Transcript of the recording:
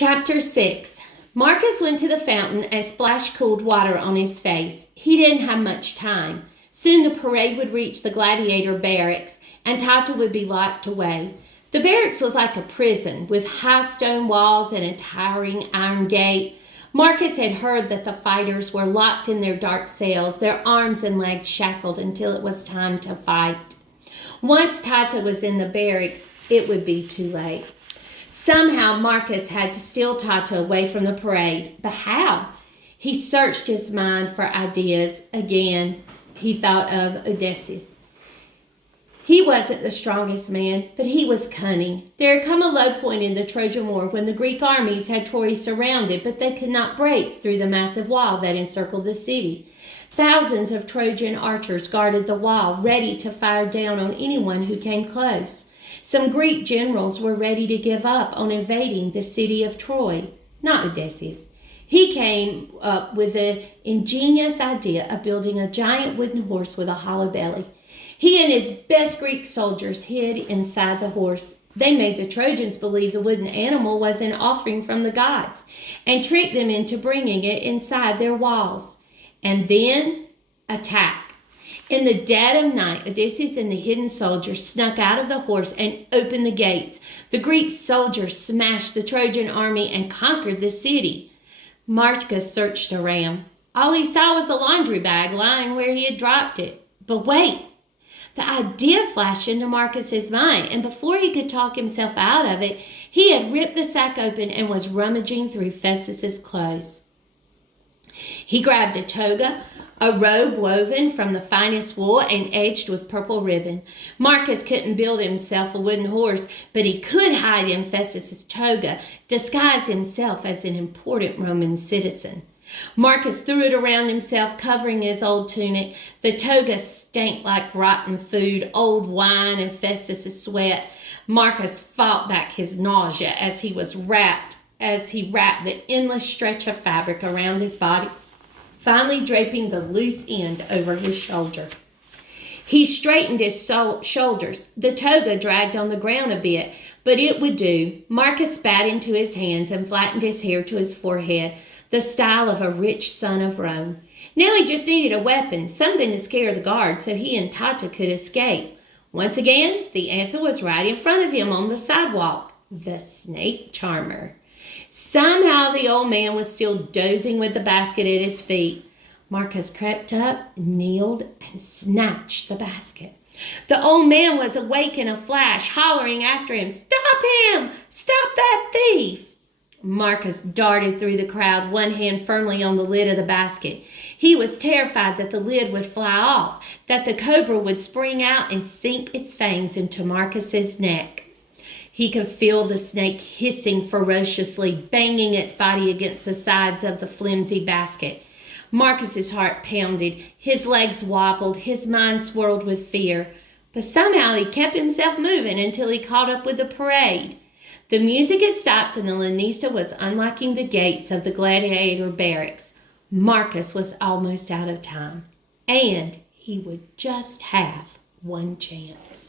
Chapter 6. Marcus went to the fountain and splashed cold water on his face. He didn't have much time. Soon the parade would reach the gladiator barracks, and Tata would be locked away. The barracks was like a prison, with high stone walls and a towering iron gate. Marcus had heard that the fighters were locked in their dark cells, their arms and legs shackled until it was time to fight. Once Tata was in the barracks, it would be too late. Somehow Marcus had to steal Tata away from the parade. But how? He searched his mind for ideas. Again, he thought of Odysseus. He wasn't the strongest man, but he was cunning. There had come a low point in the Trojan War when the Greek armies had Troy surrounded, but they could not break through the massive wall that encircled the city. Thousands of Trojan archers guarded the wall, ready to fire down on anyone who came close. Some Greek generals were ready to give up on invading the city of Troy. Not Odysseus. He came up with the ingenious idea of building a giant wooden horse with a hollow belly. He and his best Greek soldiers hid inside the horse. They made the Trojans believe the wooden animal was an offering from the gods and tricked them into bringing it inside their walls. And then attack. In the dead of night, Odysseus and the hidden soldiers snuck out of the horse and opened the gates. The Greek soldiers smashed the Trojan army and conquered the city. Marcus searched around. All he saw was the laundry bag lying where he had dropped it. But wait! The idea flashed into Marcus's mind, and before he could talk himself out of it, he had ripped the sack open and was rummaging through Festus's clothes. He grabbed a toga, a robe woven from the finest wool and edged with purple ribbon. Marcus couldn't build himself a wooden horse, but he could hide in Festus's toga, disguise himself as an important Roman citizen. Marcus threw it around himself, covering his old tunic. The toga stank like rotten food, old wine, and Festus's sweat. Marcus fought back his nausea as he wrapped the endless stretch of fabric around his body, finally draping the loose end over his shoulder. He straightened his shoulders. The toga dragged on the ground a bit, but it would do. Marcus spat into his hands and flattened his hair to his forehead, the style of a rich son of Rome. Now he just needed a weapon, something to scare the guards so he and Tata could escape. Once again, the answer was right in front of him on the sidewalk. The snake charmer. Somehow the old man was still dozing with the basket at his feet. Marcus crept up, kneeled, and snatched the basket. The old man was awake in a flash, hollering after him, "Stop him! Stop that thief!" Marcus darted through the crowd, one hand firmly on the lid of the basket. He was terrified that the lid would fly off, that the cobra would spring out and sink its fangs into Marcus's neck. He could feel the snake hissing ferociously, banging its body against the sides of the flimsy basket. Marcus's heart pounded, his legs wobbled, his mind swirled with fear. But somehow he kept himself moving until he caught up with the parade. The music had stopped and the Lanista was unlocking the gates of the gladiator barracks. Marcus was almost out of time, and he would just have one chance.